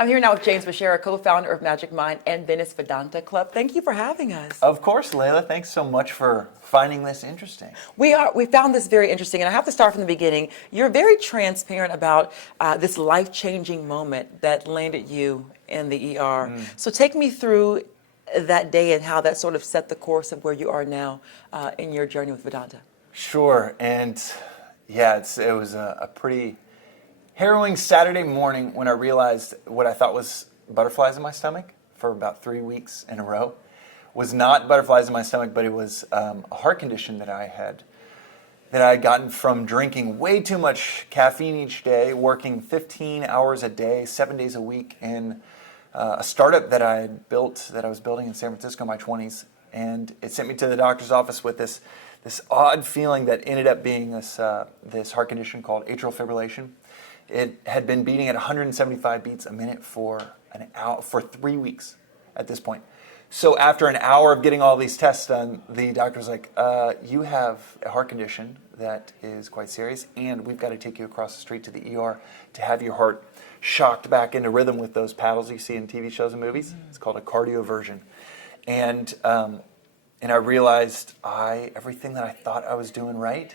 I'm here now with James Beshara, co-founder of Magic Mind and Venice Vedanta Club. Thank you for having us. Of course, Laila. Thanks so much for finding this interesting. We found this very interesting, and I have to start from the beginning. You're very transparent about this life-changing moment that landed you in the ER. So take me through that day and how that sort of set the course of where you are now in your journey with Vedanta. Sure, and yeah, it was a pretty harrowing Saturday morning when I realized what I thought was butterflies in my stomach for about 3 weeks in a row. Was not butterflies in my stomach, but it was a heart condition that I had gotten from drinking way too much caffeine each day, working 15 hours a day, 7 days a week in a startup that I had built, that I was building in San Francisco in my 20s. And it sent me to the doctor's office with this odd feeling that ended up being this heart condition called atrial fibrillation. It had been beating at 175 beats a minute for 3 weeks at this point. So after an hour of getting all these tests done, the doctor was like, you have a heart condition that is quite serious, and we've got to take you across the street to the ER to have your heart shocked back into rhythm with those paddles you see in TV shows and movies. It's called a cardioversion. And I realized everything that I thought I was doing right,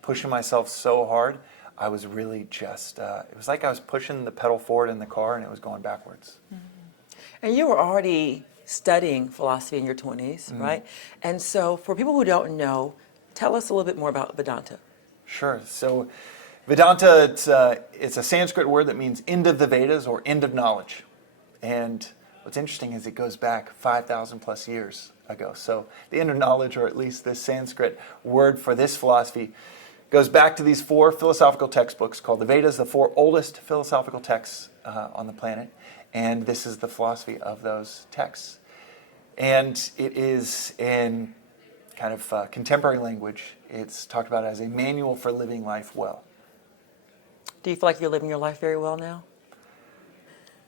pushing myself so hard, I was really just, it was like I was pushing the pedal forward in the car and it was going backwards. And you were already studying philosophy in your 20s, right? And so for people who don't know, tell us a little bit more about Vedanta. Sure. So Vedanta, it's a Sanskrit word that means end of the Vedas or end of knowledge. And what's interesting is it goes back 5,000 plus years ago. So the end of knowledge, or at least this Sanskrit word for this philosophy, goes back to these 4 philosophical textbooks called the Vedas, the 4 oldest philosophical texts on the planet. And this is the philosophy of those texts. And it is in kind of contemporary language, it's talked about as a manual for living life well. Do you feel like you're living your life very well now?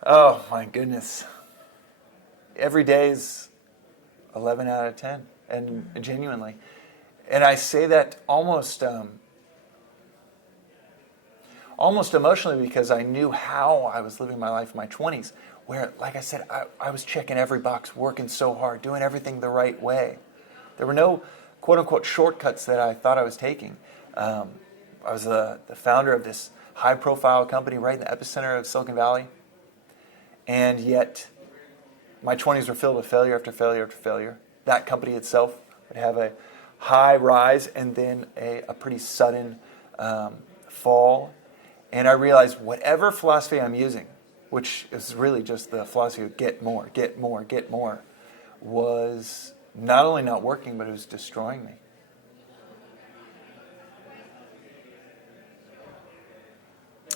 Oh, my goodness. Every day is 11 out of 10, and genuinely. And I say that almost emotionally because I knew how I was living my life in my 20s, where, like I said, I was checking every box, working so hard, doing everything the right way. There were no quote-unquote shortcuts that I thought I was taking. I was the founder of this high-profile company right in the epicenter of Silicon Valley, and yet my 20s were filled with failure after failure after failure. That company itself would have a high rise and then a pretty sudden fall. And I realized whatever philosophy I'm using, which is really just the philosophy of get more, get more, get more, was not only not working, but it was destroying me.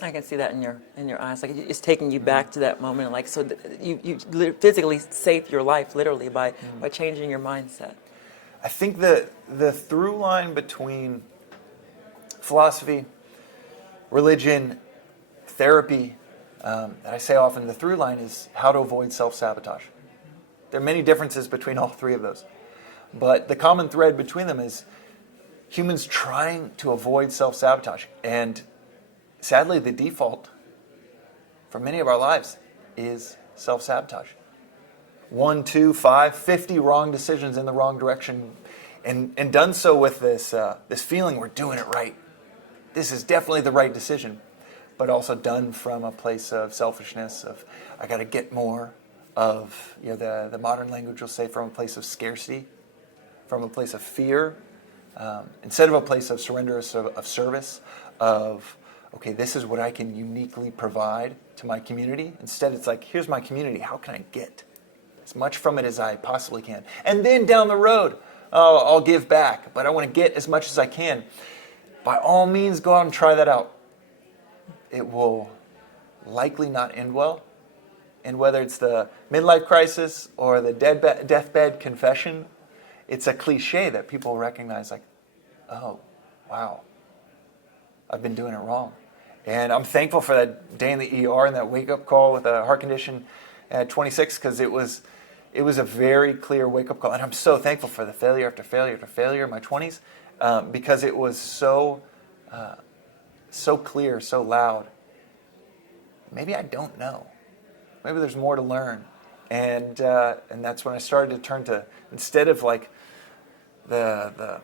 I can see that in your eyes. Like it's taking you back to that moment. Like so, you physically saved your life, literally by changing your mindset. I think the through line between philosophy, religion, therapy, that I say often, the through line is how to avoid self-sabotage. There are many differences between all 3 of those, but the common thread between them is humans trying to avoid self-sabotage. And sadly, the default for many of our lives is self-sabotage. 1, 2, 5, 50 wrong decisions in the wrong direction, and done so with this feeling we're doing it right. This is definitely the right decision, but also done from a place of selfishness, of I got to get more, of the modern language will say from a place of scarcity, from a place of fear, instead of a place of surrender, of service, of okay, this is what I can uniquely provide to my community. Instead, it's like, here's my community. How can I get as much from it as I possibly can? And then down the road, I'll give back, but I want to get as much as I can. By all means, go out and try that out. It will likely not end well. And whether it's the midlife crisis or the deathbed confession, it's a cliche that people recognize like, oh, wow, I've been doing it wrong. And I'm thankful for that day in the ER and that wake-up call with a heart condition at 26, because it was a very clear wake-up call. And I'm so thankful for the failure after failure after failure in my 20s, because it was so clear, so loud. Maybe I don't know. maybe there's more to learn. And that's when I started to turn to, instead of like the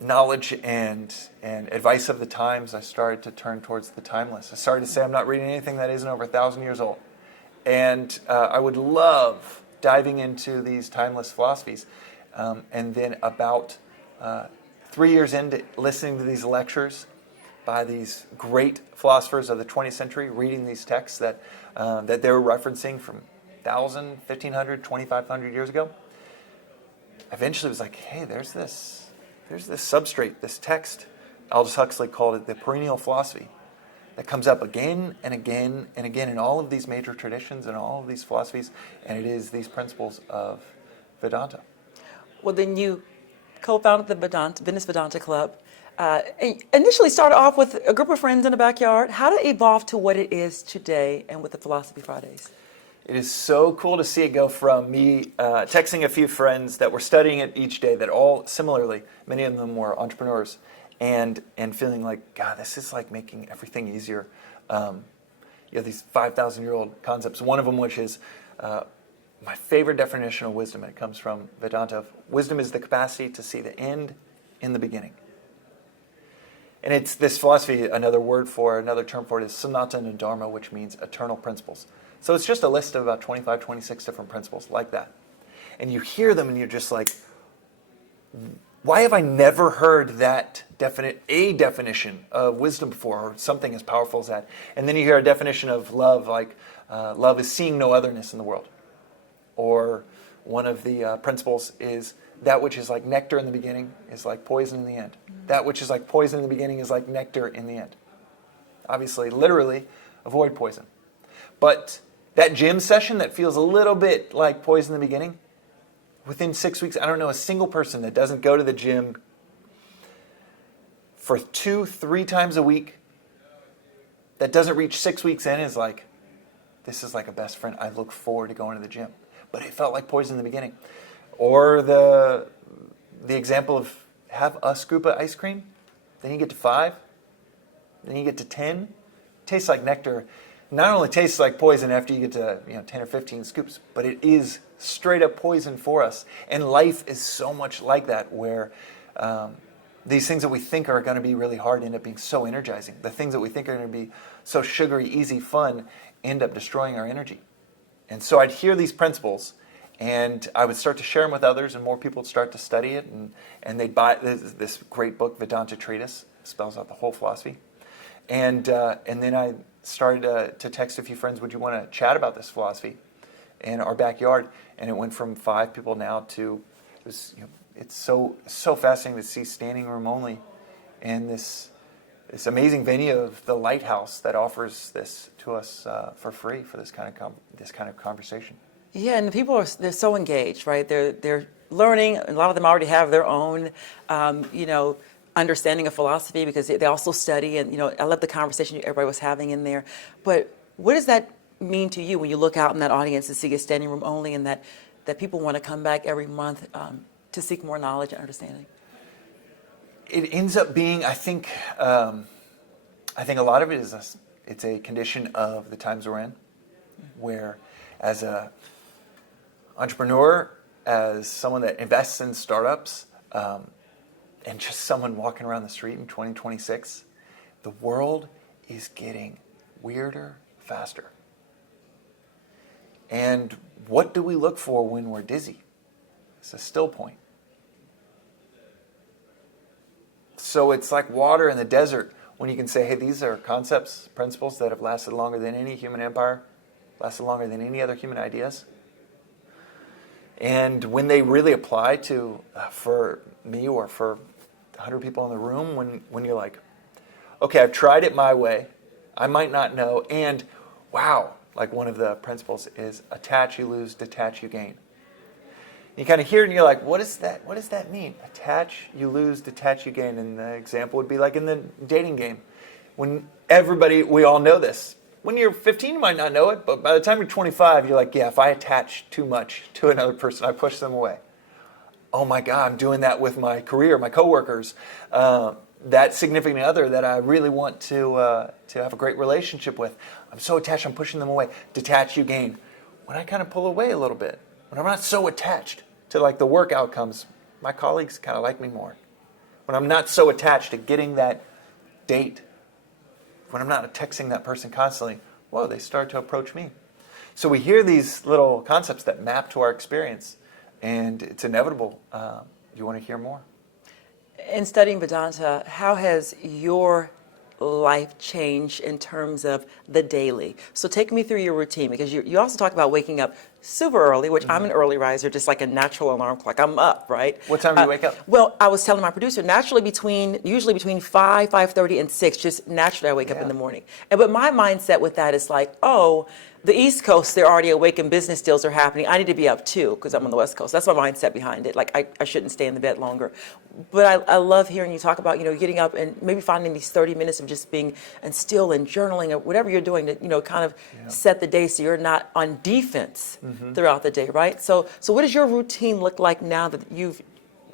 knowledge and advice of the times, I started to turn towards the timeless. I started to say I'm not reading anything that isn't over 1,000 years old. And I would love diving into these timeless philosophies. And then about 3 years into listening to these lectures by these great philosophers of the 20th century, reading these texts that they were referencing from 1,000, 1,500, 2,500 years ago, I eventually was like, hey, there's this substrate, this text. Aldous Huxley called it the perennial philosophy that comes up again and again and again in all of these major traditions and all of these philosophies, and it is these principles of Vedanta. Well, then you co-founded the Venice Vedanta Club. Initially started off with a group of friends in the backyard. How did it evolve to what it is today and with the Philosophy Fridays? It is so cool to see it go from me texting a few friends that were studying it each day, that all similarly, many of them were entrepreneurs, and feeling like, God, this is like making everything easier. These 5,000-year-old concepts. One of them, which is my favorite definition of wisdom, and it comes from Vedanta. Wisdom is the capacity to see the end in the beginning. And it's this philosophy, another term for it is Sanatana Dharma, which means eternal principles. So it's just a list of about 25, 26 different principles like that. And you hear them and you're just like, why have I never heard that definition of wisdom before, or something as powerful as that? And then you hear a definition of love, like love is seeing no otherness in the world. Or one of the principles is that which is like nectar in the beginning is like poison in the end. That which is like poison in the beginning is like nectar in the end. Obviously, literally, avoid poison. But that gym session that feels a little bit like poison in the beginning, within 6 weeks, I don't know a single person that doesn't go to the gym for 2-3 times a week that doesn't reach 6 weeks in is like, this is like a best friend. I look forward to going to the gym. But it felt like poison in the beginning. Or the example of have a scoop of ice cream, then you get to 5, then you get to 10. It tastes like nectar. Not only tastes like poison after you get to 10 or 15 scoops, but it is straight up poison for us. And life is so much like that, where these things that we think are going to be really hard end up being so energizing. The things that we think are going to be so sugary, easy, fun, end up destroying our energy. And so I'd hear these principles, and I would start to share them with others, and more people would start to study it, and they'd buy this great book, Vedanta Treatise, spells out the whole philosophy. And then I started to text a few friends, would you want to chat about this philosophy in our backyard? And it went from 5 people now to, it's so fascinating to see standing room only in this amazing venue of the Lighthouse that offers this to us for free for this kind of conversation. Yeah, and the people they're so engaged, right? They're learning. A lot of them already have their own, understanding of philosophy because they also study. And I love the conversation everybody was having in there. But what does that mean to you when you look out in that audience and see a standing room only, and that people want to come back every month to seek more knowledge and understanding? It ends up being, I think a lot of it is it's a condition of the times we're in, where as a entrepreneur, as someone that invests in startups, and just someone walking around the street in 2026, the world is getting weirder faster. And what do we look for when we're dizzy? It's a still point. So it's like water in the desert when you can say, hey, these are concepts, principles that have lasted longer than any human empire, lasted longer than any other human ideas. And when they really apply to, for me or for 100 people in the room, when you're like, okay, I've tried it my way, I might not know, and wow, like one of the principles is attach, you lose, detach, you gain. You kind of hear it and you're like, what does that mean? Attach, you lose, detach, you gain. And the example would be like in the dating game. When we all know this. When you're 15, you might not know it, but by the time you're 25, you're like, yeah, if I attach too much to another person, I push them away. Oh my God, I'm doing that with my career, my coworkers, that significant other that I really want to have a great relationship with. I'm so attached, I'm pushing them away. Detach, you gain. when I kind of pull away a little bit, when I'm not so attached to like the work outcomes, my colleagues kind of like me more. When I'm not so attached to getting that date, when I'm not texting that person constantly, whoa, they start to approach me. So we hear these little concepts that map to our experience, and it's inevitable. You want to hear more? In studying Vedanta, how has your life changed in terms of the daily? So take me through your routine, because you also talk about waking up super early, which I'm an early riser, just like a natural alarm clock. I'm up, right? What time do you wake up? Well, I was telling my producer, usually between 5, 5:30, and 6, just naturally I wake up in the morning. But my mindset with that is like, oh, the East Coast, they're already awake and business deals are happening. I need to be up too, because I'm on the West Coast. That's my mindset behind it. Like, I shouldn't stay in the bed longer. But I love hearing you talk about, getting up and maybe finding these 30 minutes of just being and still and journaling or whatever you're doing to, kind of set the day so you're not on defense throughout the day, right? So what does your routine look like now that you've,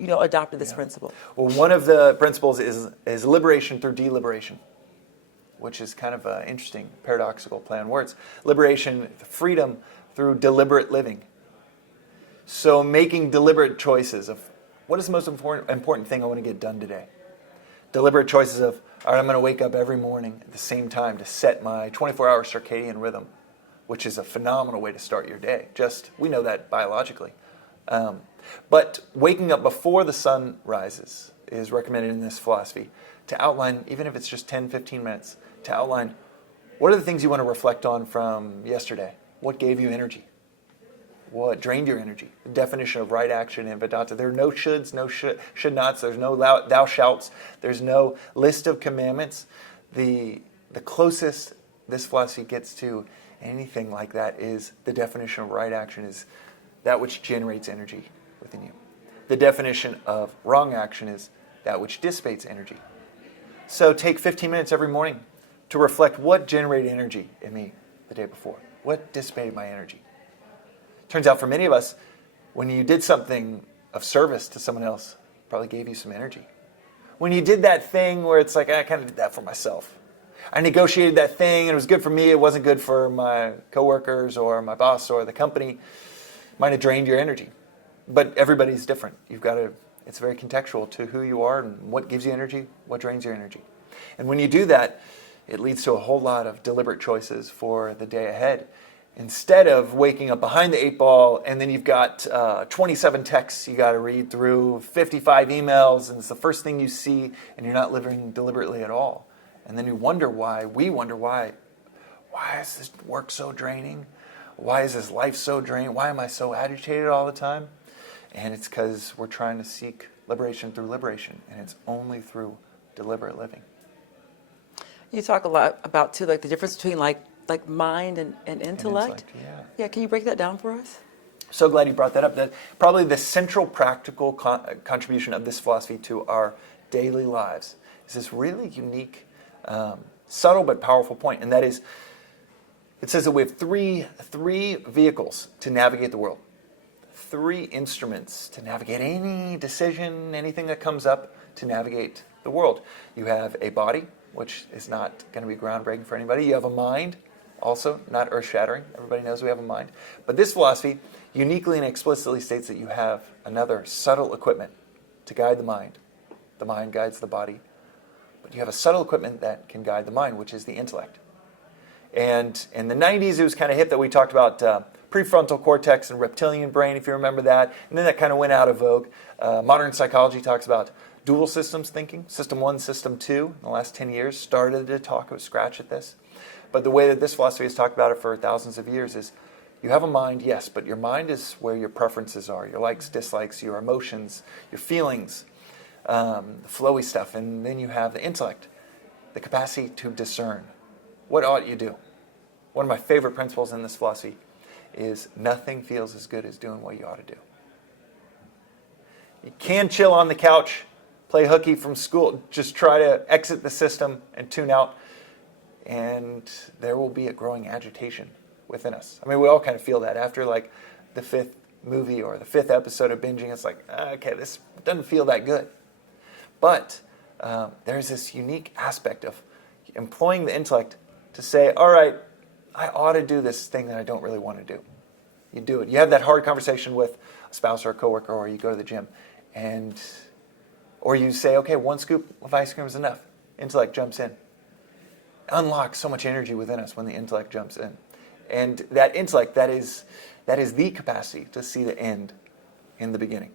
adopted this principle? Well, one of the principles is liberation through deliberation, which is kind of an interesting paradoxical play on words. Liberation, freedom through deliberate living. So making deliberate choices of what is the most important thing I want to get done today. Deliberate choices of, all right, I'm going to wake up every morning at the same time to set my 24-hour circadian rhythm, which is a phenomenal way to start your day. We know that biologically. But waking up before the sun rises is recommended in this philosophy to outline, even if it's just 10, 15 minutes, to outline what are the things you want to reflect on from yesterday? What gave you energy? What drained your energy? The definition of right action in Vedanta. There are no shoulds, no should nots. There's no thou shalts. There's no list of commandments. The closest this philosophy gets to anything like that is the definition of right action is that which generates energy within you. The definition of wrong action is that which dissipates energy. So take 15 minutes every morning to reflect what generated energy in me the day before. What dissipated my energy? Turns out for many of us, when you did something of service to someone else, it probably gave you some energy. When you did that thing where it's like, I kind of did that for myself. I negotiated that thing and it was good for me, it wasn't good for my coworkers or my boss or the company, might have drained your energy. But everybody's different. It's very contextual to who you are and what gives you energy, what drains your energy. And when you do that, it leads to a whole lot of deliberate choices for the day ahead. Instead of waking up behind the 8 ball and then you've got 27 texts you got to read through, 55 emails, and it's the first thing you see and you're not living deliberately at all. And then we wonder why is this work so draining? Why is this life so draining? Why am I so agitated all the time? And it's because we're trying to seek liberation through liberation, and it's only through deliberate living. You talk a lot about, too, like the difference between like mind and intellect. Yeah, can you break that down for us? So glad you brought that up. That probably the central practical contribution of this philosophy to our daily lives is this really unique, subtle but powerful point, and that is, it says that we have three vehicles to navigate the world. 3 instruments to navigate any decision, anything that comes up to navigate the world. You have a body, which is not going to be groundbreaking for anybody. You have a mind, also not earth-shattering. Everybody knows we have a mind. But this philosophy uniquely and explicitly states that you have another subtle equipment to guide the mind. The mind guides the body. But you have a subtle equipment that can guide the mind, which is the intellect. And in the 90s, it was kind of hip that we talked about prefrontal cortex and reptilian brain, if you remember that. And then that kind of went out of vogue. Modern psychology talks about dual systems thinking. System 1, System 2, in the last 10 years, started to talk of scratch at this. But the way that this philosophy has talked about it for thousands of years is you have a mind, yes, but your mind is where your preferences are, your likes, dislikes, your emotions, your feelings, the flowy stuff. And then you have the intellect, the capacity to discern. What ought you do? One of my favorite principles in this philosophy is nothing feels as good as doing what you ought to do. You can chill on the couch, play hooky from school, just try to exit the system and tune out, and there will be a growing agitation within us. I mean, we all kind of feel that after like the 5th movie or the 5th episode of binging. It's like, okay, this doesn't feel that good. But there's this unique aspect of employing the intellect to say, all right, I ought to do this thing that I don't really want to do. You do it. You have that hard conversation with a spouse or a coworker, or you go to the gym, or you say, okay, one scoop of ice cream is enough. Intellect jumps in. Unlocks so much energy within us when the intellect jumps in. And that intellect, that is the capacity to see the end in the beginning.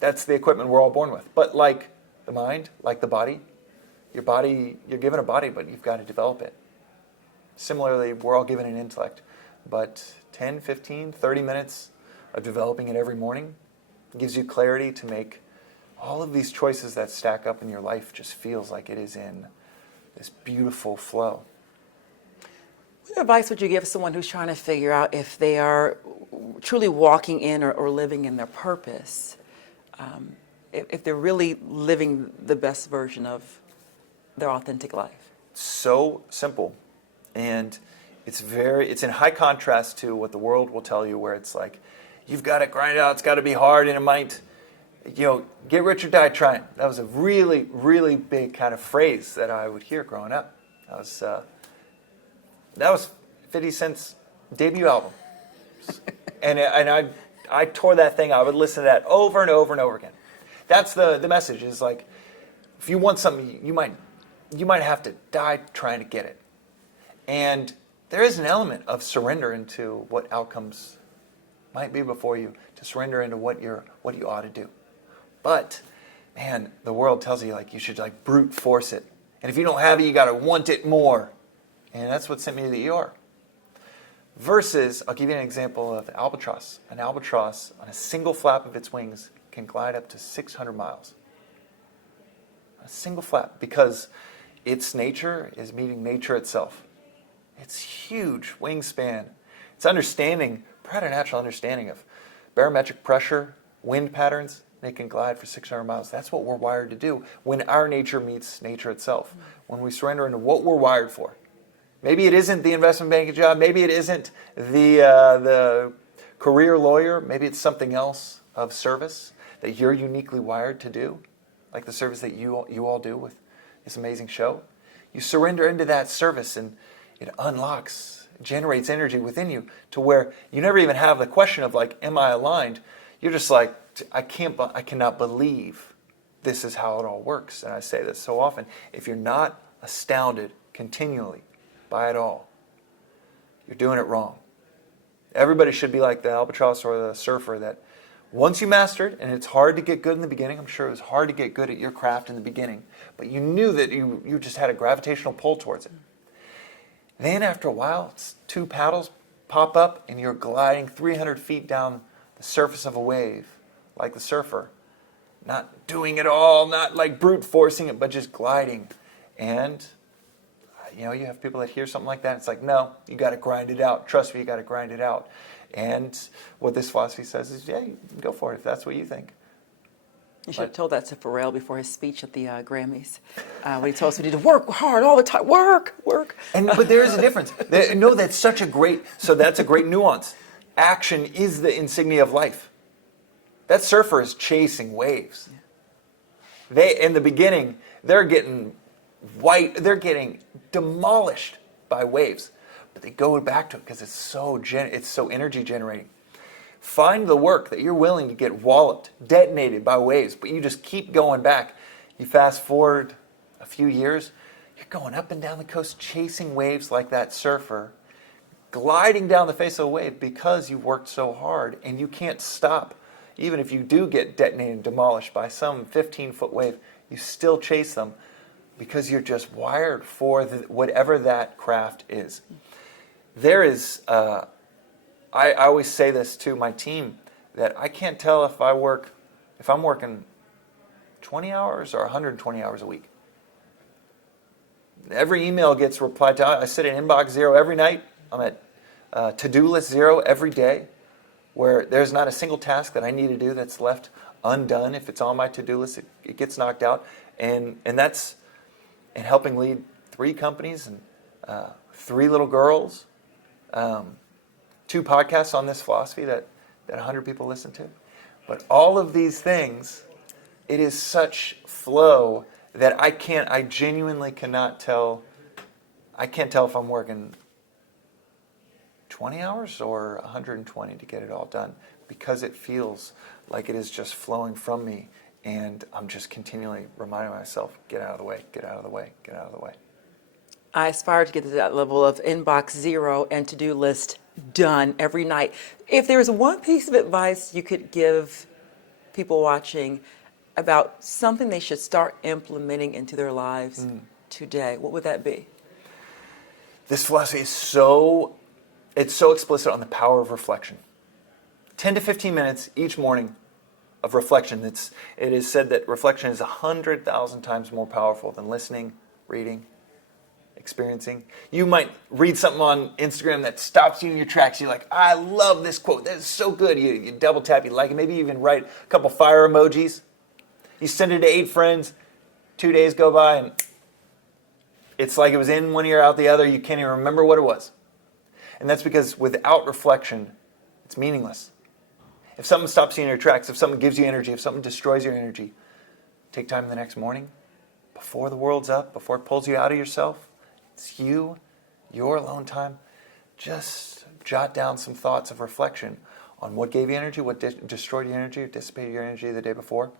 That's the equipment we're all born with. But like the mind, like the body, you're given a body, but you've got to develop it. Similarly, we're all given an intellect, but 10, 15, 30 minutes of developing it every morning gives you clarity to make all of these choices that stack up in your life. Just feels like it is in this beautiful flow. What advice would you give someone who's trying to figure out if they are truly walking in or living in their purpose? If they're really living the best version of their authentic life? So simple. And it's in high contrast to what the world will tell you, where it's like, you've got to grind it out, it's got to be hard, and it might, get rich or die trying. That was a really, really big kind of phrase that I would hear growing up. That was 50 Cent's debut album. and I tore that thing. I would listen to that over and over and over again. That's the message, is like, if you want something, you might have to die trying to get it. And there is an element of surrender into what outcomes might be before you, to surrender into what you ought to do. But, man, the world tells you you should brute force it. And if you don't have it, you got to want it more. And that's what sent me to the ER. Versus, I'll give you an example of albatross. An albatross, on a single flap of its wings, can glide up to 600 miles. A single flap, because its nature is meeting nature itself. It's huge wingspan. It's preternatural understanding of barometric pressure, wind patterns. They can glide for 600 miles. That's what we're wired to do when our nature meets nature itself. When we surrender into what we're wired for. Maybe it isn't the investment banking job. Maybe it isn't the career lawyer. Maybe it's something else of service that you're uniquely wired to do, like the service that you all do with this amazing show. You surrender into that service, and it generates energy within you to where you never even have the question of am I aligned? You're just like, I cannot believe this is how it all works. And I say this so often. If you're not astounded continually by it all, you're doing it wrong. Everybody should be like the albatross or the surfer, that once you mastered, and it's hard to get good in the beginning. I'm sure it was hard to get good at your craft in the beginning, but you knew that you just had a gravitational pull towards it. Then after a while, it's 2 paddles pop up, and you're gliding 300 feet down the surface of a wave, like the surfer. Not doing it all, not brute forcing it, but just gliding. And you have people that hear something like that. It's like, no, you got to grind it out. Trust me, you got to grind it out. And what this philosophy says is, yeah, you can go for it if that's what you think. You should have told that to Pharrell before his speech at the Grammys, when he told us we need to work hard all the time. Work. But there is a difference. That's a great nuance. Action is the insignia of life. That surfer is chasing waves. In the beginning, they're getting demolished by waves, but they go back to it because it's so energy generating. Find the work that you're willing to get walloped, detonated by waves, but you just keep going back. You fast forward a few years, you're going up and down the coast chasing waves like that surfer, gliding down the face of a wave because you've worked so hard, and you can't stop. Even if you do get detonated and demolished by some 15-foot wave, you still chase them because you're just wired for whatever that craft is. There is, I always say this to my team, that I can't tell if I'm working 20 hours or 120 hours a week. Every email gets replied to. I sit at inbox 0 every night. I'm at to-do list 0 every day, where there's not a single task that I need to do that's left undone. If it's on my to-do list, it gets knocked out. And that's in helping lead 3 companies and 3 little girls, 2 podcasts on this philosophy that 100 people listen to. But all of these things, it is such flow that I genuinely cannot tell. I can't tell if I'm working 20 hours or 120 to get it all done, because it feels like it is just flowing from me, and I'm just continually reminding myself, get out of the way, get out of the way, get out of the way. I aspire to get to that level of inbox zero and to-do list done every night. If there's one piece of advice you could give people watching about something they should start implementing into their lives today, what would that be? This philosophy is so explicit on the power of reflection. 10 to 15 minutes each morning of reflection. It is said that reflection is 100,000 times more powerful than listening, reading, experiencing. You might read something on Instagram that stops you in your tracks. You're like, I love this quote. That is so good. You double tap, you like it. Maybe you even write a couple fire emojis. You send it to 8 friends. 2 days go by and it's like it was in one ear, out the other. You can't even remember what it was. And that's because without reflection, it's meaningless. If something stops you in your tracks, if something gives you energy, if something destroys your energy, take time the next morning, before the world's up, before it pulls you out of yourself. It's you, your alone time. Just jot down some thoughts of reflection on what gave you energy, what destroyed your energy, or dissipated your energy the day before.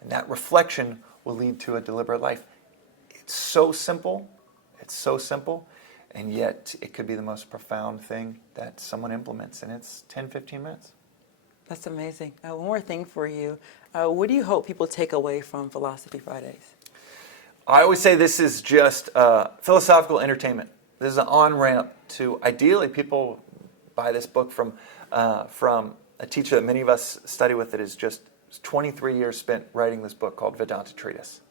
And that reflection will lead to a deliberate life. It's so simple, and yet it could be the most profound thing that someone implements, and it's 10, 15 minutes. That's amazing. One more thing for you. What do you hope people take away from Philosophy Fridays? I always say this is just philosophical entertainment. This is an on-ramp to, ideally, people buy this book from a teacher that many of us study with that is just 23 years spent writing this book called Vedanta Treatise.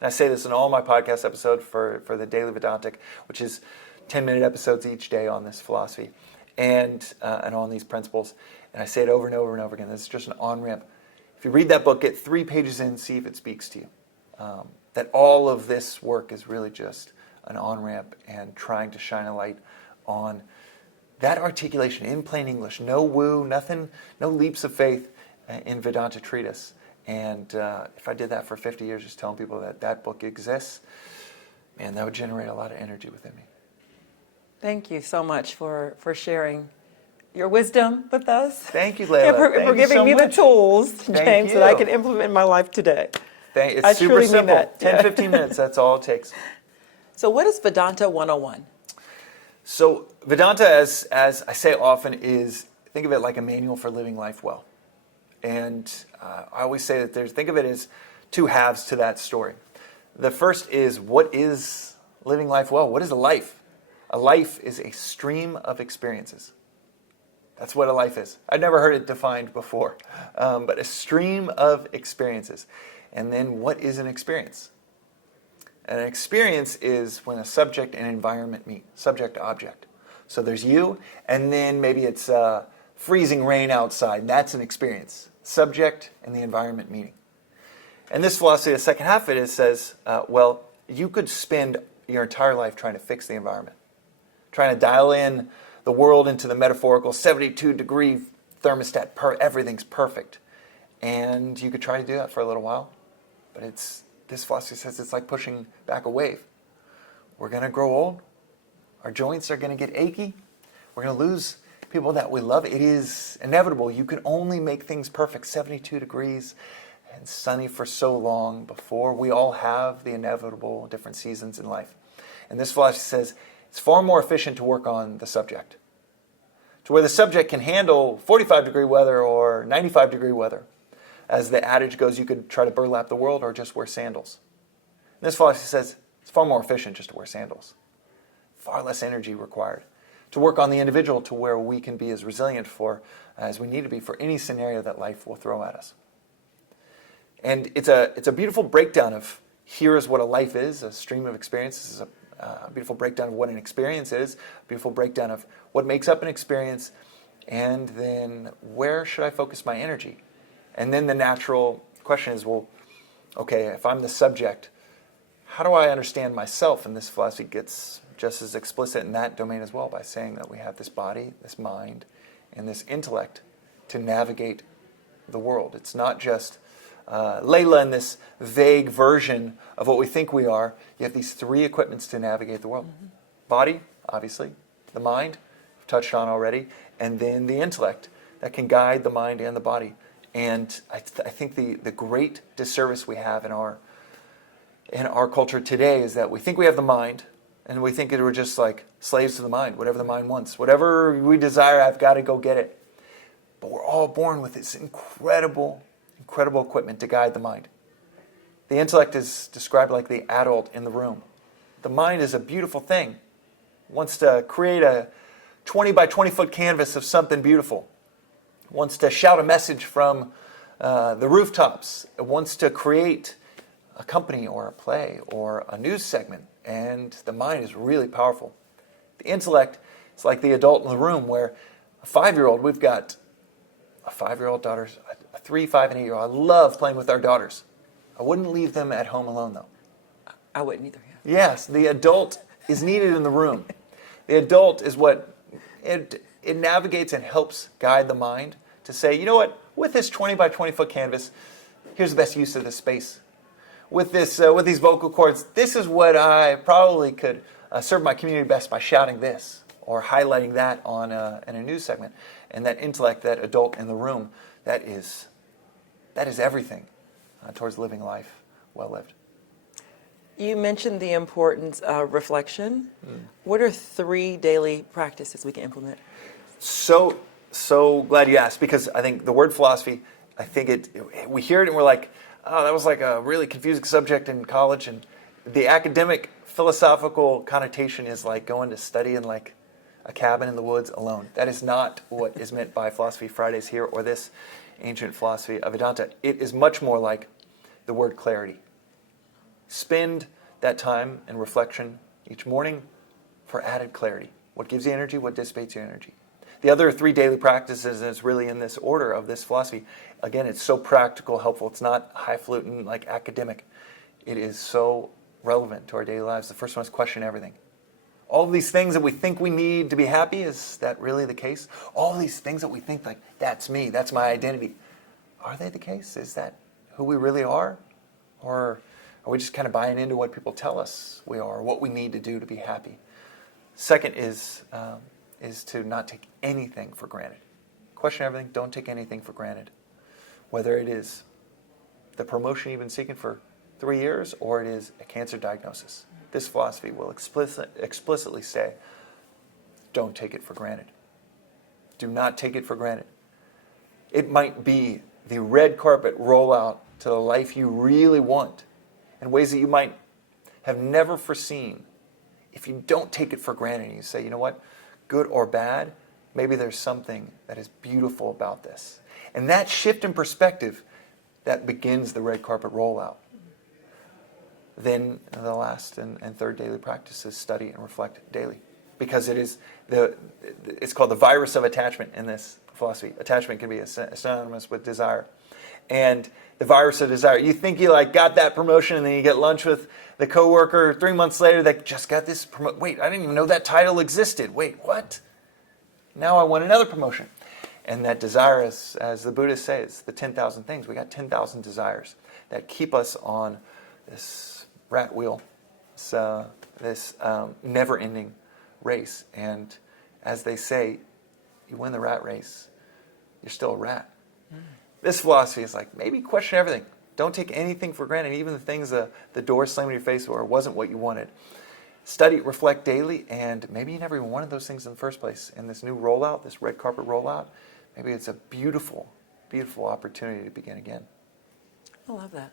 And I say this in all my podcast episodes for the Daily Vedantic, which is 10-minute episodes each day on this philosophy and on these principles. And I say it over and over and over again. This is just an on-ramp. If you read that book, get 3 pages in, see if it speaks to you. That all of this work is really just an on-ramp and trying to shine a light on that articulation in plain English. No woo, nothing, no leaps of faith in Vedanta Treatise. And if I did that for 50 years, just telling people that that book exists, man, that would generate a lot of energy within me. Thank you so much for sharing your wisdom with us. Thank you, Laila. And for giving me the tools, James, that I can implement in my life today. It's super simple. That. 10, 15 minutes, that's all it takes. So what is Vedanta 101? So Vedanta, as I say often, is, think of it like a manual for living life well. And I always say that think of it as 2 halves to that story. The first is, what is living life well? What is a life? A life is a stream of experiences. That's what a life is. I've never heard it defined before, but a stream of experiences. And then what is an experience? An experience is when a subject and environment meet, subject to object. So there's you, and then maybe it's freezing rain outside. That's an experience. Subject and the environment meeting. And this philosophy, the second half of it says, well, you could spend your entire life trying to fix the environment, trying to dial in the world into the metaphorical 72-degree thermostat. Everything's perfect. And you could try to do that for a little while. But this philosophy says it's like pushing back a wave. We're going to grow old. Our joints are going to get achy. We're going to lose people that we love. It is inevitable. You can only make things perfect 72 degrees and sunny for so long before we all have the inevitable different seasons in life. And this philosophy says it's far more efficient to work on the subject, to where the subject can handle 45-degree weather or 95-degree weather. As the adage goes, you could try to burlap the world or just wear sandals. And this philosophy says it's far more efficient just to wear sandals. Far less energy required. To work on the individual to where we can be as resilient as we need to be for any scenario that life will throw at us. And it's a beautiful breakdown of here is what a life is, a stream of experiences, a beautiful breakdown of what an experience is, a beautiful breakdown of what makes up an experience, and then where should I focus my energy? And then the natural question is, well, okay, if I'm the subject, how do I understand myself? And this philosophy gets just as explicit in that domain as well by saying that we have this body, this mind, and this intellect to navigate the world. It's not just Laila in this vague version of what we think we are. You have these 3 equipments to navigate the world. Mm-hmm. Body, obviously. The mind, touched on already, and then the intellect that can guide the mind and the body. And I think the great disservice we have in our culture today is that we think we have the mind, and we think we're just like slaves to the mind. Whatever the mind wants, whatever we desire, I've got to go get it. But we're all born with this incredible equipment to guide the mind. The intellect is described like the adult in the room. The mind is a beautiful thing. It wants to create a 20 by 20 foot canvas of something beautiful. It wants to shout a message from the rooftops. It wants to create a company or a play or a news segment. And the mind is really powerful. The intellect is like the adult in the room, where a 5-year-old, we've got a 5-year-old daughter, a 3, 5, and 8-year-old. I love playing with our daughters. I wouldn't leave them at home alone, though. I wouldn't either. Yeah. Yes, the adult is needed in the room. The adult is what it navigates and helps guide the mind to say, you know what, with this 20 by 20 foot canvas, here's the best use of this space. With this, with these vocal cords, this is what I probably could serve my community best by shouting this or highlighting that on in a news segment. And that intellect, that adult in the room, that is everything towards living life well lived. You mentioned the importance of reflection. What are 3 daily practices we can implement? So glad you asked, because I think the word philosophy, I think we hear it and we're like, oh, that was like a really confusing subject in college, and the academic philosophical connotation is like going to study in like a cabin in the woods alone. That is not what is meant by Philosophy Fridays here or this ancient philosophy of Vedanta. It is much more like the word clarity. Spend that time in reflection each morning for added clarity. What gives you energy? What dissipates your energy? The other 3 daily practices is really in this order of this philosophy. Again, it's so practical, helpful. It's not highfalutin, like academic. It is so relevant to our daily lives. The first one is question everything. All of these things that we think we need to be happy, is that really the case? All of these things that we think like, that's me, that's my identity. Are they the case? Is that who we really are? Or are we just kind of buying into what people tell us we are, what we need to do to be happy? Second is to not take anything for granted. Question everything, don't take anything for granted. Whether it is the promotion you've been seeking for 3 years or it is a cancer diagnosis. This philosophy will explicitly say, don't take it for granted. Do not take it for granted. It might be the red carpet rollout to the life you really want in ways that you might have never foreseen. If you don't take it for granted and you say, you know what, good or bad, maybe there's something that is beautiful about this. And that shift in perspective, that begins the red carpet rollout. Then the last and 3rd daily practice is study and reflect daily. Because it's called the virus of attachment in this philosophy. Attachment can be synonymous with desire. And the virus of desire, you think you like got that promotion, and then you get lunch with the coworker 3 months later that just got this promotion. Wait, I didn't even know that title existed. Wait, what? Now I want another promotion. And that desire, as the Buddhists say, is the 10,000 things. We got 10,000 desires that keep us on this rat wheel, this never-ending race. And as they say, you win the rat race, you're still a rat. This philosophy is like, maybe question everything. Don't take anything for granted, even the things the door slammed in your face or wasn't what you wanted. Study, reflect daily, and maybe you never even wanted those things in the first place. In this new rollout, this red carpet rollout, maybe it's a beautiful, beautiful opportunity to begin again. I love that.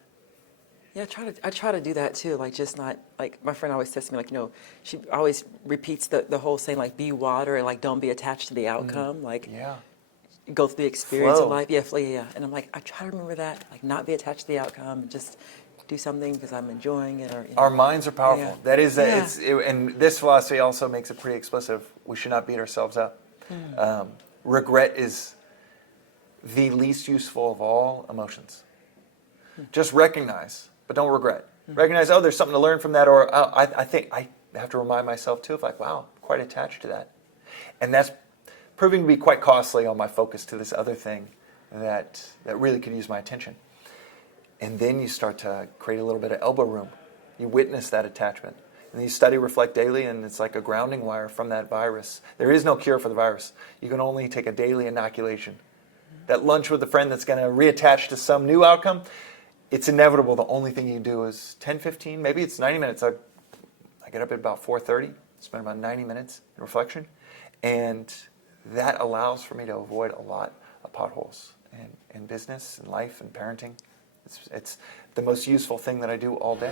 Yeah, I try to do that too. Like, just not, like, my friend always says to me, like, she always repeats the whole saying, like, be water and, like, don't be attached to the outcome. Like, Yeah. go through the experience Flow. of life. Yeah, flow, yeah. And I'm like, I try to remember that, like, not be attached to the outcome, just do something because I'm enjoying it. Or Our minds are powerful. Yeah. That is, Yeah. and this philosophy also makes it pretty explicit. We should not beat ourselves up. Regret is the least useful of all emotions. Just recognize, but don't regret. Recognize, oh, there's something to learn from that, or I think I have to remind myself too of, like, wow, I'm quite attached to that. And that's proving to be quite costly on my focus to this other thing that really could use my attention. And then you start to create a little bit of elbow room. You witness that attachment. And you study Reflect Daily, and it's like a grounding wire from that virus. There is no cure for the virus. You can only take a daily inoculation. That lunch with a friend that's going to reattach to some new outcome, it's inevitable. The only thing you do is 10, 15, maybe it's 90 minutes. I get up at about 4:30, spend about 90 minutes in reflection, and that allows for me to avoid a lot of potholes in business and life and parenting. It's the most useful thing that I do all day.